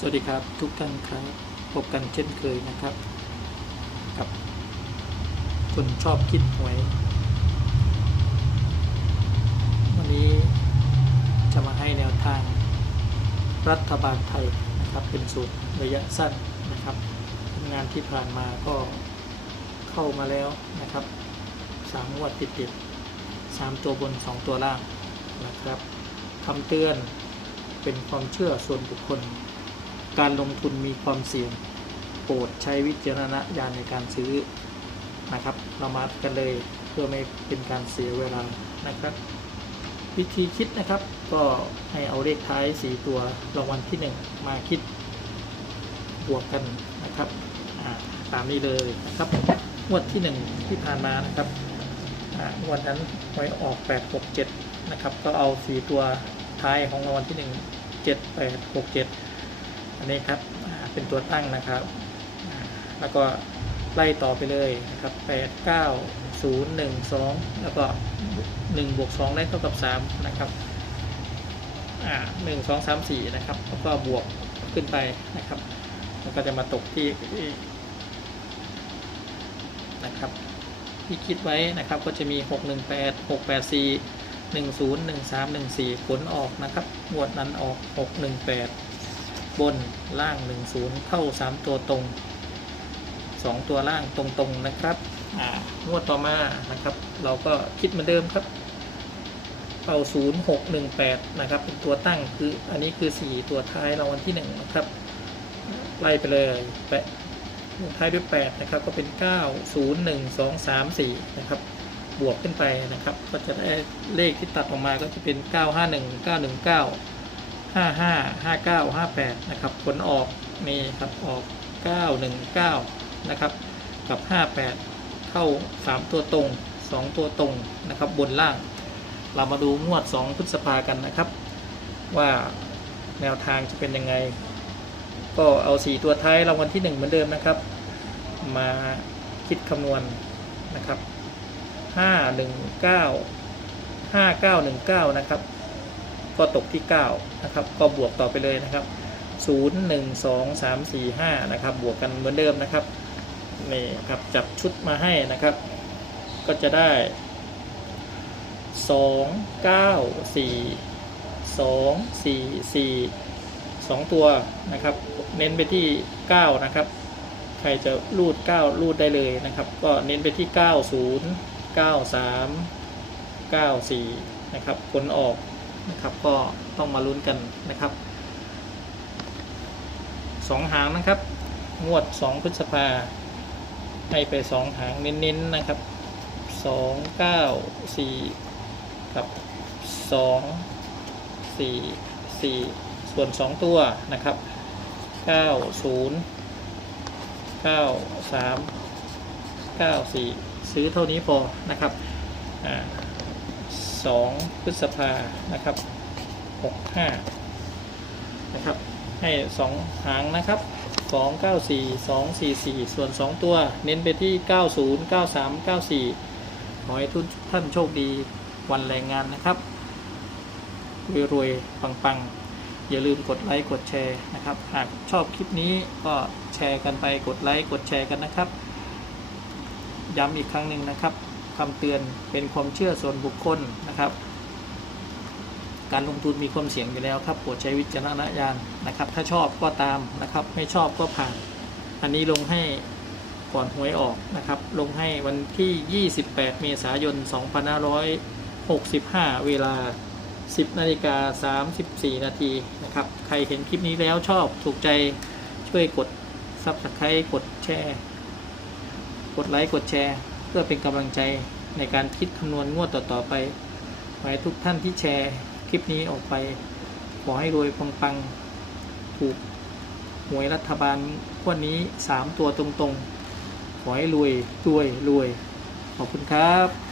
สวัสดีครับทุกท่านครับพบกันเช่นเคยนะครับ กับคนชอบคิดหวย วันนี้จะมาให้แนวทาง รัฐบาลไทยนะครับเป็นสูตรระยะสั้นนะครับงานที่ผ่านมาก็เข้ามาแล้วนะครับสามงวดติดติดๆสามตัวบนสองตัวล่างนะครับคำเตือนเป็นความเชื่อส่วนบุคคล การลงทุนมีความเสี่ยง โปรดใช้วิจารณญาณในการซื้อนะครับ เรามากันเลยเพื่อไม่เป็นการเสียเวลานะครับ วิธีคิดนะครับก็ให้เอาเลขท้าย 4 ตัวรางวัลที่ 1 มาคิดบวกกันนะครับตามนี้เลยนะครับงวดที่ 1 ที่ผ่านมานะครับงวดนั้นไว้ออก 8 6 7 นะครับ ก็เอา 4 ตัวท้ายของรางวัลที่ 1 7 8 6 7 อันนี้ครับเป็นตัวตั้งนะครับ แล้วก็ไล่ต่อไปเลยนะครับ8 9 0 1 2 แล้วก็1บวก2ได้เท่ากับ3นะครับหนึ่งสอ่า1 2 3 4นะครับ แล้วก็บวกขึ้นไปนะครับแล้วก็จะมาตกที่นะครับที่คิดไว้นะครับก็จะมี 618 684 10 13 14 ผลออกนะครับงวดนั้นออก 618 บนล่าง 10 เข้า 3 ตัวตรง 2 ตัวล่างตรงๆนะครับงวดต่อมานะครับ เราก็คิดเหมือนเดิมครับเอา 0618 นะครับ เป็นตัวตั้งคืออันนี้คือ 4 ตัวท้ายรางวัลที่ 1 นะครับ ไล่ไปเลยแปะท้ายด้วย 8 นะครับ ก็เป็น 9 0 1 2 3 4 นะครับ บวกขึ้นไปนะครับ ก็จะได้เลขที่ตัดออกมาก็จะเป็น 951 919 55 59 58นะครับผลออกนี่ครับออก919นะครับกับ58เข้า3ตัวตรง2ตัวตรงนะครับบนล่าง เรามาดูงวด2พฤษภากันนะครับ ว่าแนวทางจะเป็นยังไง ก็เอา4ตัวท้ายรางวัลที่1เหมือนเดิมนะครับ มาคิดคำนวณนะครับ519 5919นะครับ ก็ตกที่ 9 นะครับ ก็บวกต่อไปเลยนะครับ 0 1 2 3 4 5 นะครับ บวกกันเหมือนเดิมนะครับนี่ครับจับชุดมาให้นะครับ ก็จะได้ 2 9 4 2 4 4 2 ตัวนะครับ เน้นไปที่ 9 นะครับ ใครจะรูด 9 รูดได้เลยนะครับ ก็เน้นไปที่ 90 93 94 นะครับผลออก นะครับก็ต้องมาลุ้นกันนะครับสองหางนะครับ งวด 2 พฤษภาให้ไป 2 หางเน้นๆนะครับ 2 9 4 กับ 2 4 4 ส่วน 2 ตัวนะครับ 9 0 9 3 9 4 ซื้อเท่านี้พอนะครับอ่า 2 พฤษภานะครับ 65 นะครับ ให้ 2 หางนะครับ 2 9 4 2 4 4 ส่วน 2 ตัว เน้นไปที่ 90 93 94 ขอให้ทุกท่านโชคดีวันแรงงานนะครับ รวยๆ ปังๆ อย่าลืมกดไลค์ กดแชร์นะครับ หากชอบคลิปนี้ก็แชร์กันไป กดไลค์ กดแชร์กันนะครับ ย้ำอีกครั้งหนึ่งนะครับ คำเตือนเป็นความเชื่อส่วนบุคคลนะครับ การลงทุนมีความเสี่ยงอยู่แล้วครับโปรดใช้วิจารณญาณนะครับ ถ้าชอบก็ตามนะครับ ไม่ชอบก็ผ่าน อันนี้ลงให้ก่อนหวยออกนะครับ ลงให้วันที่ 28 เมษายน 2565 เวลา 10นาฬิกา34 นาทีนะครับ ใครเห็นคลิปนี้แล้วชอบถูกใจช่วยกด Subscribe กดแชร์ กดไลค์ กดแชร์ เพื่อเป็นกำลังใจในการคิดคำนวณงวดต่อๆไปขอให้ทุกท่านที่แชร์คลิปนี้ออกไป ขอให้รวยปังๆถูกหวยรัฐบาลวันนี้ 3 ตัวตรงๆ ขอให้รวยรวยรวย ขอบคุณครับ